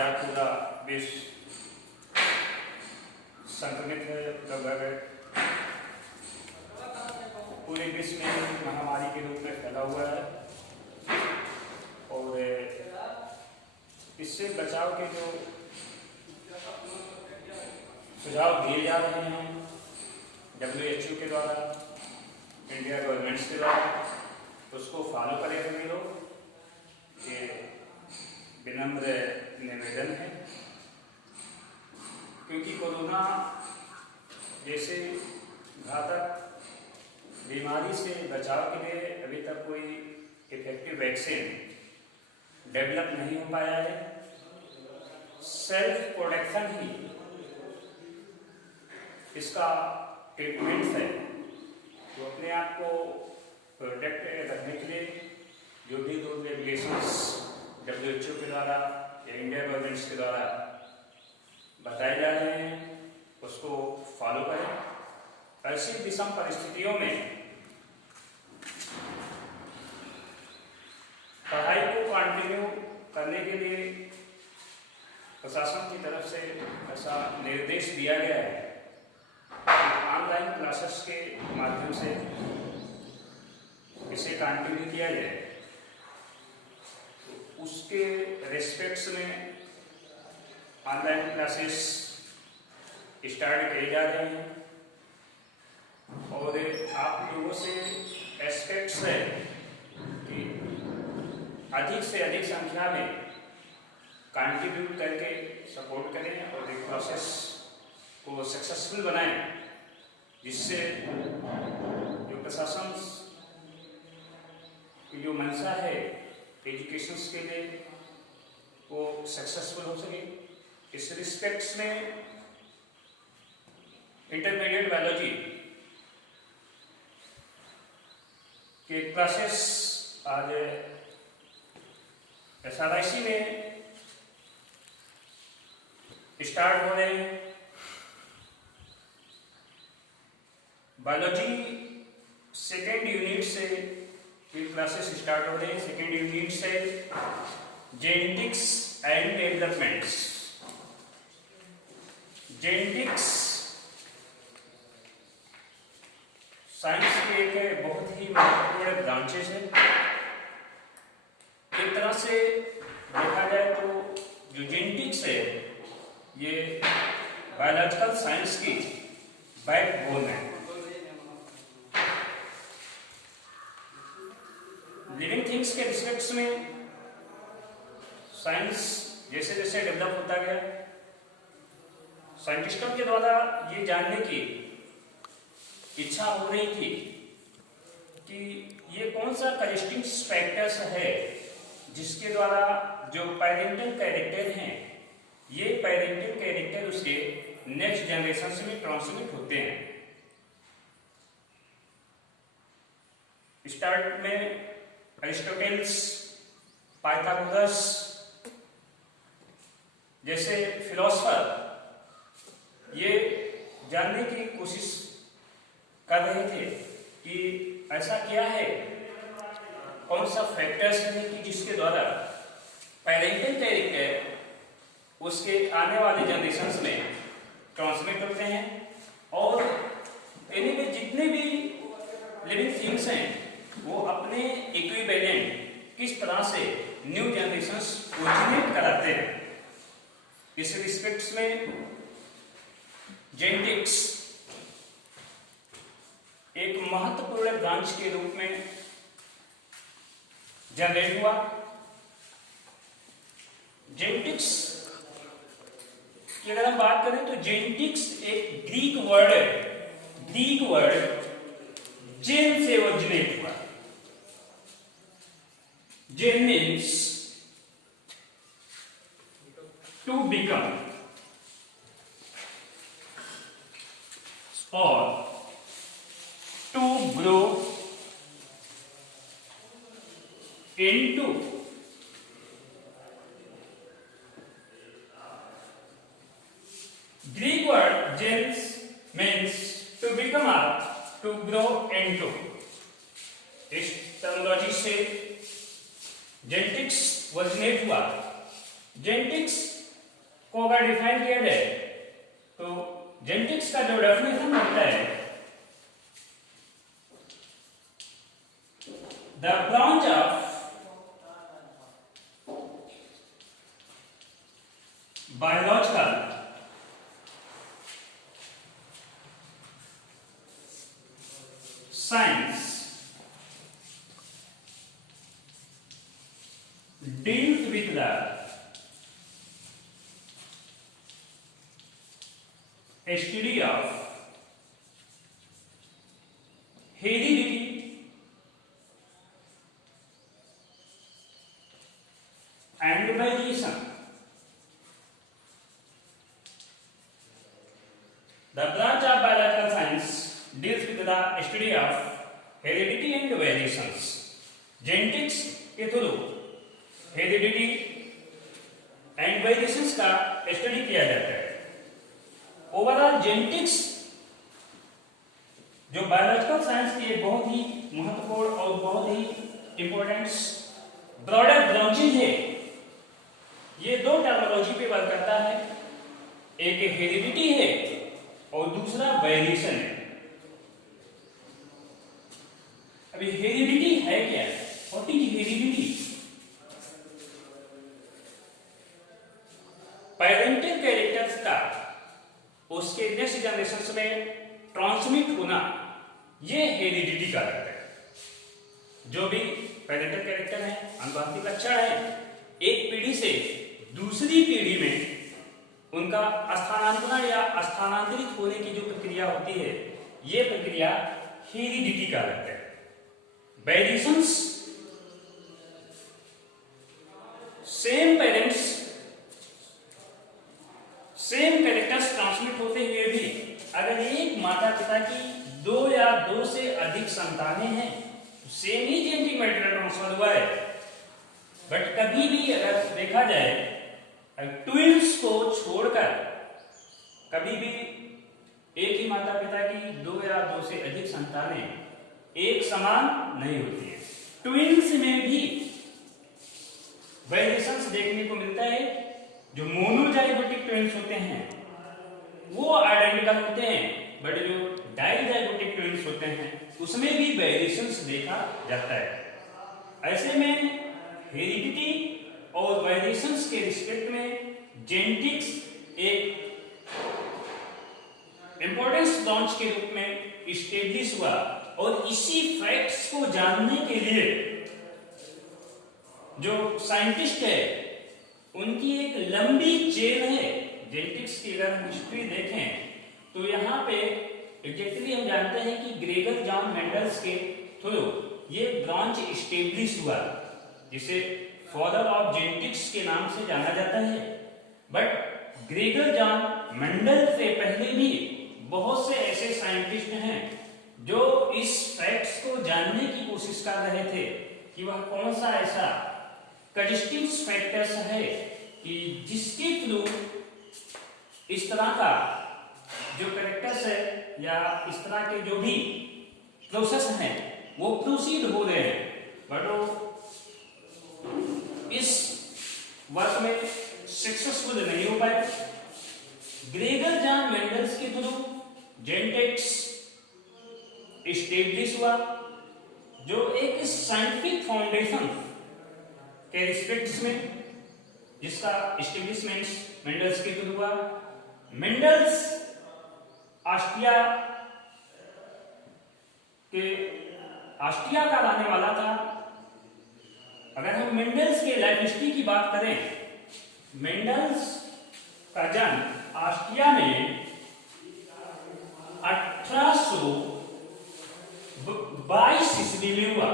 क्या पूरा विश्व संक्रमित है, लगभग पूरे विश्व में महामारी के रूप में फैला हुआ है। और इससे बचाव के जो सुझाव दिए जा रहे हैं WHO के द्वारा, इंडिया गवर्नमेंट्स के द्वारा, उसको फॉलो करें सभी लोग, ये विनम्र निवेदन है। क्योंकि कोरोना जैसे घातक बीमारी से बचाव के लिए अभी तक कोई इफेक्टिव वैक्सीन डेवलप नहीं हो पाया है। सेल्फ प्रोटेक्शन ही इसका ट्रीटमेंट है। तो अपने आप को प्रोटेक्ट रखने के लिए जो भी रूल रेगुलेशंस WHO के द्वारा या इंडिया गवर्नमेंट्स के द्वारा बताए जा रहे हैं उसको फॉलो करें। ऐसी विषम परिस्थितियों में पढ़ाई को कंटिन्यू करने के लिए प्रशासन की तरफ से ऐसा निर्देश दिया गया है कि ऑनलाइन क्लासेस के माध्यम से इसे कंटिन्यू किया जाए। तो उसके रेस्पेक्ट्स में ऑनलाइन क्लासेस स्टार्ट किए जा रहे हैं और आप लोगों से एस्पेक्ट्स है कि अधिक से अधिक संख्या में कंट्रीब्यूट करके सपोर्ट करें और एक प्रोसेस को सक्सेसफुल बनाएं, जिससे जो प्रशासन की जो मंशा है एजुकेशन के लिए वो सक्सेसफुल हो सके। इस रिस्पेक्ट्स में इंटरमीडिएट बायोलॉजी के क्लासेस आज SRIC में स्टार्ट हो रहे हैं। बायोलॉजी सेकेंड यूनिट से ये क्लासेस स्टार्ट हो रहे हैं। सेकेंड यूनिट से genetics and developments. Genetics science के एक बहुत ही महत्वपूर्ण ब्रांचेस है। एक तरह से देखा जाए तो जो जेनेटिक्स है ये बायोलॉजिकल साइंस की बैकबोन है। लिविंग थिंग्स के रिस्पेक्ट्स में साइंस जैसे जैसे डेवलप होता गया, साइंटिस्टों के द्वारा ये जानने की इच्छा हो रही थी कि ये कौन सा करेस्टिंग फैक्टर्स है जिसके द्वारा जो पेरेंटल कैरेक्टर हैं ये पेरेंटल कैरेक्टर उसके नेक्स्ट जनरेशन में ट्रांसमिट होते हैं। स्टार्ट में अरिस्टोटेल्स, पाइथागोरस जैसे फिलोसफर ये जानने की कोशिश कर रहे थे कि ऐसा क्या है, कौन सा फैक्टर्स है कि जिसके द्वारा पेरेंटल कैरेक्टर उसके आने वाले जनरेशंस में ट्रांसमिट होते हैं और इनमें जितने भी लिविंग थिंग्स हैं वो अपने इक्विवेलेंट किस तरह से न्यू जनरेशंस ओरिजिनेट कराते हैं। इस रिस्पेक्ट्स में जेनेटिक्स एक महत्वपूर्ण ब्रांच के रूप में जनरेट हुआ। जेनेटिक्स की अगर हम बात करें तो जेनेटिक्स एक ग्रीक वर्ड है। ग्रीक वर्ड जेन से ओरिजिनेट हुआ। जेन मीन्स टू बिकम और to grow into Greek word gens means to become up, to grow into। इस टर्मिनोलॉजी से जेनेटिक्स ओरिजिनेट हुआ। जेनेटिक्स को अगर डिफाइन किया जाए तो जेनेटिक्स का जो डेफिनेशन होता है, the branch of biological science deals with the study of heredity and variation. The branch of biological science deals with the study of heredity and variations. Genetics के थ्रू हेरिडिटी एंड वेरिएशंस का study किया जाता है। Overall genetics जो biological science की एक बहुत ही महत्वपूर्ण और बहुत ही इंपॉर्टेंट ब्रॉडर ब्रांचेज है। ये दो टर्मिनोलॉजी पे वर्क करता है, एक हेरिडिटी है और दूसरा वेरिएशन है। अभी हेरिडिटी है क्या? What is heredity? Parental characters का उसके नेक्स्ट जनरेशन में ट्रांसमिट होना, ये हेरिडिटी का रहता है। जो भी पेरेंटल कैरेक्टर है, अनुवांशिक लक्षण है, एक पीढ़ी से दूसरी पीढ़ी में उनका स्थानांतरण या स्थानांतरित होने की जो प्रक्रिया होती है, ये प्रक्रिया हेरिडिटी का रहता है। Variations, same parents same characters transmit होते हुए भी अगर एक माता पिता की दो या दो से अधिक संतानें हैं, तो सेम ही जेनेटिक मैटेरियल ट्रांसफर हुआ है। बट कभी भी अगर देखा जाए, ट्विंस को छोड़कर कभी भी एक ही माता पिता की दो या दो से अधिक संतानें एक समान नहीं होती है। ट्विंस में भी वेरिएशंस देखने को मिलता है। जो मोनोजाइगोटिक ट्विंस होते हैं वो आइडेंटिकल होते हैं, बट जो डाइजाइगोटिक ट्विंस होते हैं उसमें भी वेरिएशंस देखा जाता है। ऐसे में हेरिडिटी और वेरिएशंस के रिस्पेक्ट में जेनेटिक्स एक इंपॉर्टेंस ब्रांच के रूप में इस्टेब्लिश हुआ। और इसी फैक्ट्स को जानने के लिए जो साइंटिस्ट है उनकी एक लंबी चेन है। जेनेटिक्स की अगर हम हिस्ट्री देखें तो यहाँ पे एग्जैक्टली हम जानते हैं कि ग्रेगर जॉन मेंडल्स के थ्रू ये ब्रांच इस्टेब्लिश हुआ, जिसे फादर ऑफ जेनेटिक्स के नाम से जाना जाता है। बट ग्रेगर जॉन मेंडल से पहले भी बहुत से ऐसे साइंटिस्ट हैं जो इस फैक्ट्स को जानने की कोशिश कर रहे थे कि वह कौन सा ऐसा कंस्टिट्यूटिव फैक्टर्स है कि जिसके थ्रू इस तरह का जो कैरेक्टर्स है या इस तरह के जो भी प्रोसेस हैं वो प्रोसीड हो रहे हैं। बट वो इस वर्क में सक्सेसफुल नहीं हो पाए। ग्रेगर जॉन मेंडल्स के थ्रू जेनेटिक्स इस्टेब्लिश हुआ, जो एक साइंटिफिक फाउंडेशन के रिस्पेक्ट में जिसका इस्टेब्लिशमेंट मेंडल्स के थ्रू हुआ। मेंडल्स ऑस्ट्रिया का रहने वाला था। अगर हम मेंडल्स के लाइफ हिस्ट्री की बात करें, मेंडल्स का जन्म ऑस्ट्रिया में 1822 ईस्वी में हुआ।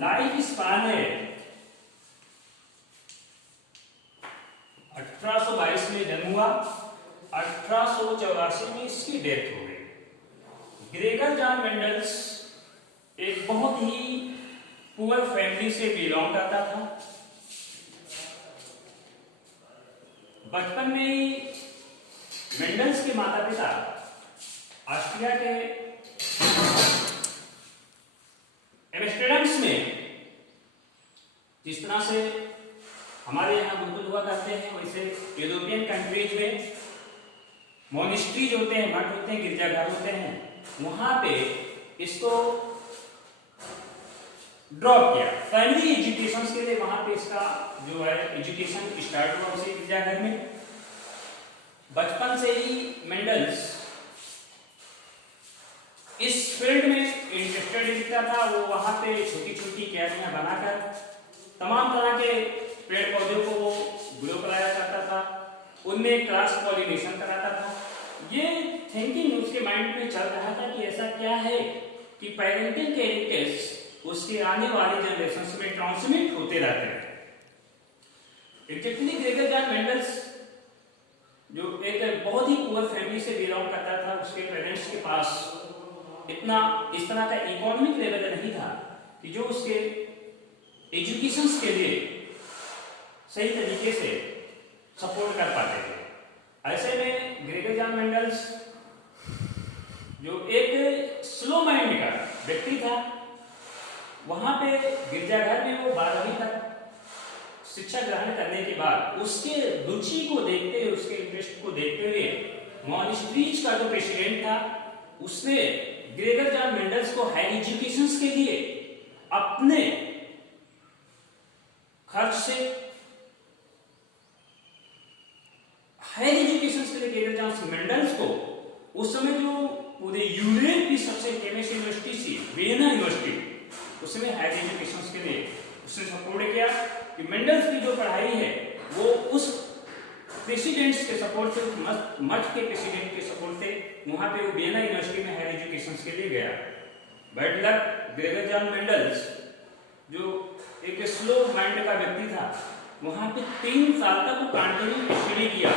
लाइफ स्पान है 1822 में जन्म हुआ, 1884 में इसकी डेथ हो गई। ग्रेगर जॉन मेंडल्स एक बहुत ही पुअर फैमिली से बिलोंग करता था। बचपन में ही मेंडल्स के माता पिता ऑस्ट्रिया के एम्स्टर्डम में जिस तरह से हमारे यहाँ गुरुकुल हुआ करते हैं, वैसे यूरोपियन कंट्रीज में मोनेस्ट्रीज होते हैं, मठ होते हैं, गिरजाघर होते हैं, वहां पे इसको ड्रॉप किया। प्राइमरी एजुकेशन के लिए वहां पे इसका जो है एजुकेशन स्टार्ट हुआ उसी गिरजाघर में। बचपन से ही मेंडल्स इस फील्ड में इंटरेस्टेड दिखता था। वो वहां पे छोटी छोटी क्यारियां बनाकर तमाम तरह के पेड़ पौधों को वो ग्रो कराया करता था, उनमें क्रॉस पॉलिनेशन कराता था। ये थिंकिंग उसके माइंड में चल रहा था कि ऐसा क्या है कि पेरेंटिंग कैरेक्टर्स उसके आने वाले जनरेशन में ट्रांसमिट होते रहते हैं। एग्जैक्टली ग्रेगर जॉन मेंडल्स जो एक बहुत ही पुअर फैमिली से बिलोंग करता था, उसके पेरेंट्स के पास इतना इस तरह का इकोनॉमिक लेवल नहीं था कि जो उसके एजुकेशन के लिए सही तरीके से सपोर्ट कर पाते थे। ऐसे में ग्रेगर जॉन मेंडल्स जो एक स्लो माइंड का व्यक्ति था, वहां पे गिरजाघर में वो 12वीं तक शिक्षा ग्रहण करने के बाद उसके रुचि को देखते हुए, उसके इंटरेस्ट को देखते हुए मॉनेस्ट्रीज का जो प्रेसिडेंट था उसने ग्रेगर जॉन मेंडल्स को हायर एजुकेशन के लिए अपने खर्च से हायर एजुकेशन के लिए ग्रेगर जॉन मेंडल्स को उस समय जो पूरे यूरोप की सबसे फेमस यूनिवर्सिटी थी वियना यूनिवर्सिटी, उसमें हायर एजुकेशन के लिए उसने सपोर्ट किया कि मेंडल्स की जो पढ़ाई है वो उस प्रेसिडेंट्स के सपोर्ट से, मठ के प्रेसिडेंट के सपोर्ट से वहां पे वो वियना यूनिवर्सिटी में हायर एजुकेशन के लिए गया। Bad luck, Gregor John Mendel's जो एक स्लो माइंड का व्यक्ति था, वहां पे 3 साल तक वो कंटिन्यू स्टडी किया।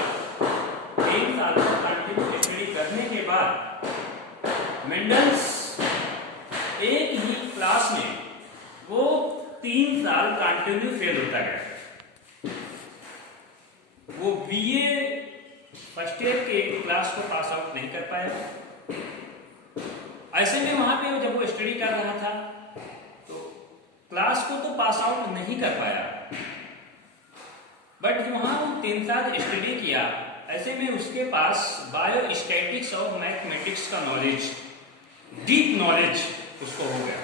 3 साल तक कंटिन्यू स्टडी करने के बाद मेंडल्स एक ही क्लास में वो 3 साल कंटिन्यू फेल होता गया। वो बीए फर्स्ट ईयर के क्लास को पास आउट नहीं कर पाया। ऐसे में वहां पे जब वो स्टडी कर रहा था तो क्लास को तो पास आउट नहीं कर पाया, बट वहां वो 3 साल स्टडी किया। ऐसे में उसके पास बायोस्टैटिक्स और मैथमेटिक्स का नॉलेज, डीप नॉलेज उसको हो गया।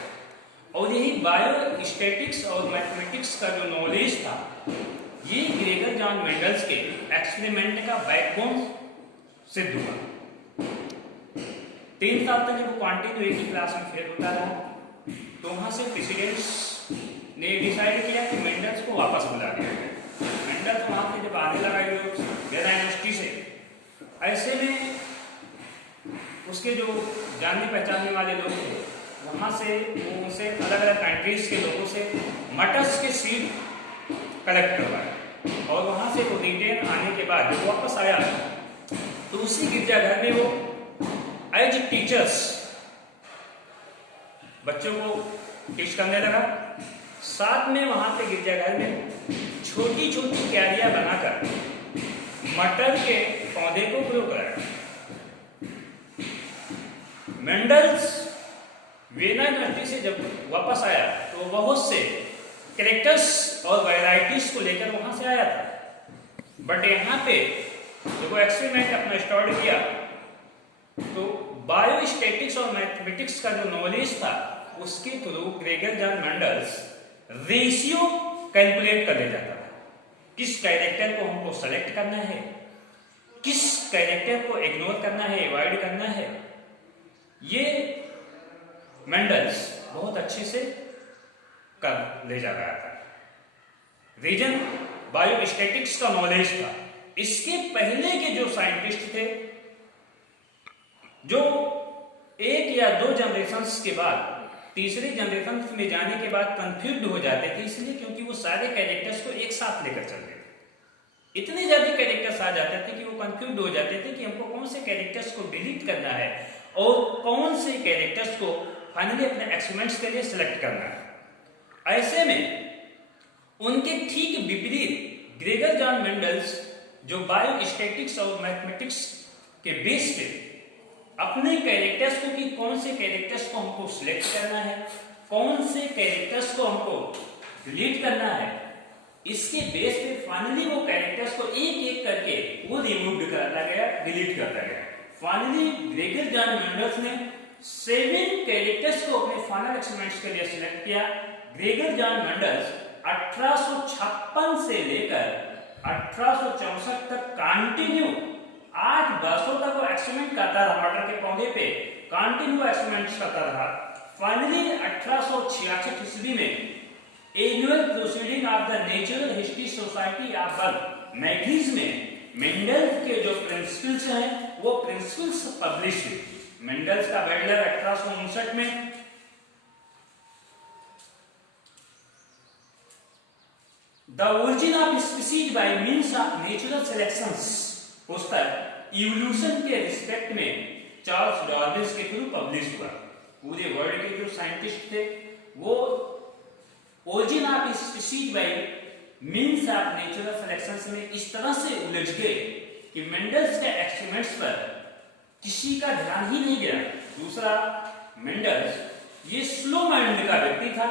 और यही बायोस्टैटिक्स और मैथमेटिक्स का जो नॉलेज था, ये ग्रेगर जॉन मेंडल्स के एक्सपेरिमेंट का बैकबोन सिद्ध हुआ। 3 साल तक जब वो कंटिन्यू एक ही क्लास में फेल होता रहा, तो वहां से प्रेसिडेंट्स ने डिसाइड किया कि मेंडल्स को वापस बुला दिया जाए। मेंडल्स वहां से जब आने लगा वियना यूनिवर्सिटी से, ऐसे में उसके जो जानने पहचानने वाले लोग थे, वहां से वो उनसे अलग अलग कंट्रीज के लोगों से मटर्स के सीड कलेक्ट करवाया। और वहां से वो रिटर्न आने के बाद जब वापस आया तो उसी गिरजाघर में वो एज टीचर्स बच्चों को टीच करने लगा। साथ में वहां पे गिरजाघर में छोटी छोटी क्यारियां बनाकर मटर के पौधे को ग्रो कराया। मेंडल्स वियना यूनिवर्सिटी से जब वापस आया तो बहुत से कैरेक्टर्स और वैरायटीज को लेकर वहां से आया था, बट यहाँ पे जब वो एक्सपेरिमेंट अपना स्टार्ट किया तो बायोस्टैटिक्स और मैथमेटिक्स का जो नॉलेज था उसके through Gregor John Mendel's ratio calculate कर ले जाता था। किस कैरेक्टर को हमको सेलेक्ट करना है, किस कैरेक्टर को इग्नोर करना है, अवॉइड करना है, ये मेंडल्स बहुत अच्छे से कर ले जा रहा था। रीजन बायोस्टैटिक्स का नॉलेज था। इसके पहले के जो साइंटिस्ट थे, जो 1 या 2 जनरेशंस के बाद तीसरे जनरेशन में जाने के बाद कंफ्यूज हो जाते थे, इसलिए क्योंकि वो सारे कैरेक्टर्स को एक साथ लेकर चलते थे। इतने ज्यादा कैरेक्टर्स आ जाते थे कि वो कंफ्यूज हो जाते थे कि हमको कौन से कैरेक्टर्स को डिलीट करना है और कौन से कैरेक्टर्स को फाइनली अपने एक्सपेरिमेंट्स के लिए सिलेक्ट करना है। ऐसे में उनके ठीक विपरीत ग्रेगर जॉन मेंडल्स जो बायोस्टैटिक्स और मैथमेटिक्स के बेस पे अपने कैरेक्टर्स को कि कौन से कैरेक्टर्स को हमको सिलेक्ट करना है, कौन से कैरेक्टर्स को हमको डिलीट करना है, इसके बेस पे फाइनली वो कैरेक्टर्स को एक एक करके वो रिमूव करता गया, डिलीट करता गया। फाइनली ग्रेगर जॉन मेंडल्स ने 7 कैरेक्टर्स को अपने फाइनल एक्सपेरिमेंट्स के लिए सिलेक्ट किया। ग्रेगर जॉन मेंडल्स 1856 से लेकर 1864 तक कंटिन्यू 8 वर्षों तक वो एक्सपेरिमेंट करता रहा, मटर के पौधे पे कंटिन्यू एक्सपेरिमेंट्स करता रहा। फाइनली 1866 ईस्वी में annual proceeding of the natural history society of burn magazine में मेंडल के जो प्रिंसिपल्स हैं वो प्रिंसिपल्स पब्लिश हुए। मेंडल्स का बेडलर 1859 में, the origin of species by means of natural selections पुस्तक इवोल्यूशन के रिस्पेक्ट में चार्ल्स डार्विन के थ्रू पब्लिश हुआ। पूरे वर्ल्ड के जो साइंटिस्ट थे वो origin of species by means of natural selections में इस तरह से उलझ गए कि मेंडल्स के एक्सपेरिमेंट्स पर किसी का ध्यान ही नहीं गया। दूसरा, मेंडल्स ये स्लो माइंड का व्यक्ति था।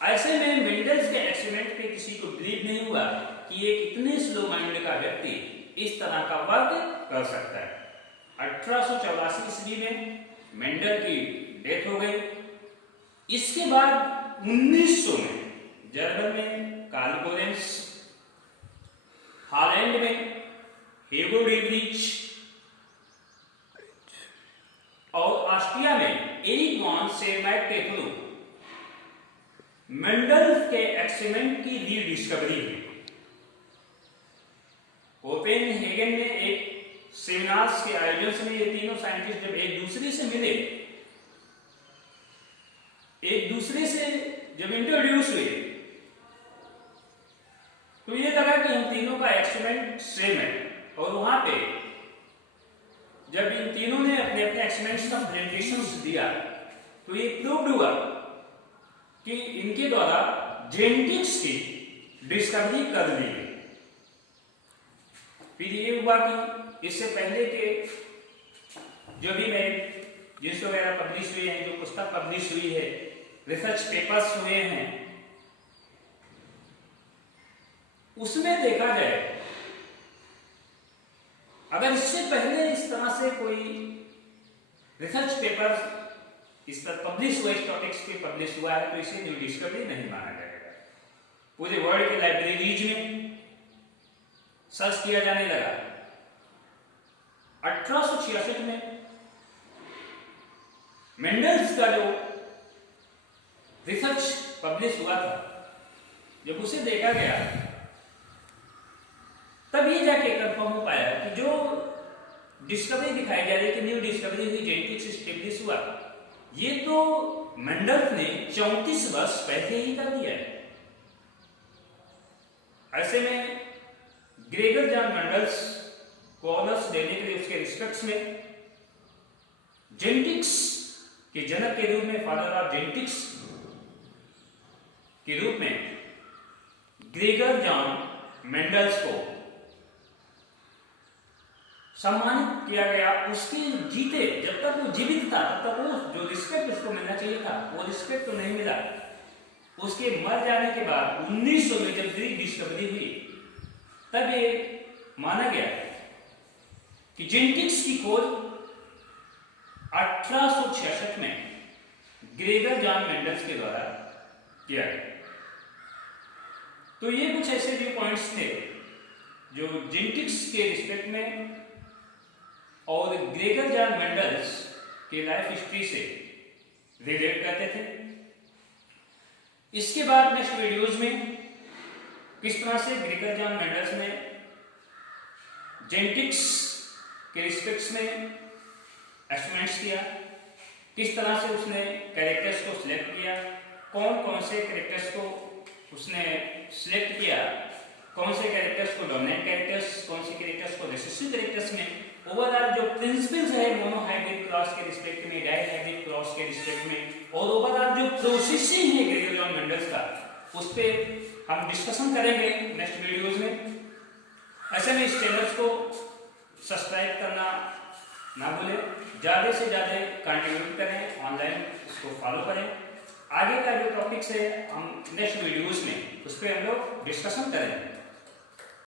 ऐसे में मेंडल्स के एक्सपेरिमेंट पे किसी को बिलीव नहीं हुआ कि एक इतने स्लो माइंड का व्यक्ति इस तरह का वर्क कर सकता है। 1884 ईस्वी में मेंडल की डेथ हो गई। इसके बाद 1900 में जर्मन में कार्ल लोरेंज, हॉलैंड में हेगो डेब्रिच और ऑस्ट्रिया में एरिक वॉन शेरमैक के थ्रू मेंडल के एक्सपेरिमेंट की रीडिस्कवरी हुई। कोपेनहेगन में एक सेमिनार्स के आयोजन से ये तीनों साइंटिस्ट जब एक दूसरे से मिले, एक दूसरे से जब इंट्रोड्यूस हुए, तो ये लगा कि हम तीनों का एक्सपेरिमेंट सेम है। और वहां पे जब इन तीनों ने अपने अपने एक्सपेरिमेंट्स का प्रेजेंटेशंस दिया तो ये प्रूव्ड हुआ कि इनके द्वारा जेनेटिक्स की डिस्कवरी कर ली गई। फिर ये हुआ कि इससे पहले के जो भी मैगजीन्स वगैरह पब्लिश हुए हैं, जो पुस्तक पब्लिश हुई है, रिसर्च पेपर्स हुए हैं, उसमें देखा जाए अगर इससे पहले इस तरह से कोई रिसर्च पेपर इस तरह पब्लिश हुआ, इस टॉपिक्स पे पब्लिश हुआ है, तो इसे न्यू डिस्कवरी नहीं माना जाएगा। पूरे वर्ल्ड के लाइब्रेरीज में सर्च किया जाने लगा। 1866 में मेंडल्स का जो रिसर्च पब्लिश हुआ था, जब उसे देखा गया तब ये जाके कंफर्म हो पाया कि जो डिस्कवरी दिखाई जा रही है कि न्यू डिस्कवरी हुई, जेनेटिक्स एस्टेब्लिश हुआ, ये तो मेंडल ने 34 वर्ष पहले ही कर दिया है। ऐसे में ग्रेगर जॉन मेंडल्स को ऑनर्स देने के लिए उसके रिस्पेक्ट्स में जेनेटिक्स के जनक के रूप में, फादर ऑफ जेनेटिक्स के रूप में ग्रेगर जॉन मेंडल्स को सम्मानित किया गया। उसके जीते, जब तक वो जीवित था तब तक वो जो रिस्पेक्ट उसको मिलना चाहिए था वो रिस्पेक्ट तो नहीं मिला। उसके मर जाने के बाद 1900 में जब डिस्कवरी हुई तब ये माना गया कि जेनेटिक्स की खोज 1866 में ग्रेगर जॉन मेंडल्स के द्वारा किया गया। तो ये कुछ ऐसे व्यू पॉइंट्स थे जो जेनेटिक्स के रिस्पेक्ट में और ग्रेगर जॉन मेंडल्स के लाइफ हिस्ट्री से रिलेट करते थे। इसके बाद नेक्स्ट वीडियोज में किस तरह से ग्रेगर जॉन मेंडल्स ने जेनेटिक्स के रिस्पेक्ट्स में एक्सपेरिमेंट्स किया, किस तरह से उसने कैरेक्टर्स को सिलेक्ट किया, कौन कौन से कैरेक्टर्स को उसने सिलेक्ट किया, कौन से कैरेक्टर्स को डोमिनेंट कैरेक्टर्स, कौन से कैरेक्टर्स को रिसेसिव कैरेक्टर्स में, ओवरऑल जो प्रिंसिपल्स है मोनोहाइब्रिड क्रॉस के रिस्पेक्ट में, डाइहाइब्रिड क्रॉस के रिस्पेक्ट में, और ओवरऑल जो प्रोसेसिंग है ग्रेगर जॉन मेंडल्स का, उस पे हम डिस्कशन करेंगे नेक्स्ट वीडियोज में। ऐसे में इस चैनल को सब्सक्राइब करना ना भूलें, ज़्यादा से ज़्यादा कंट्रीब्यूट करें, ऑनलाइन इसको फॉलो करें। आगे का जो टॉपिक्स है हम नेक्स्ट वीडियोज में उस पर हम लोग डिस्कशन करेंगे।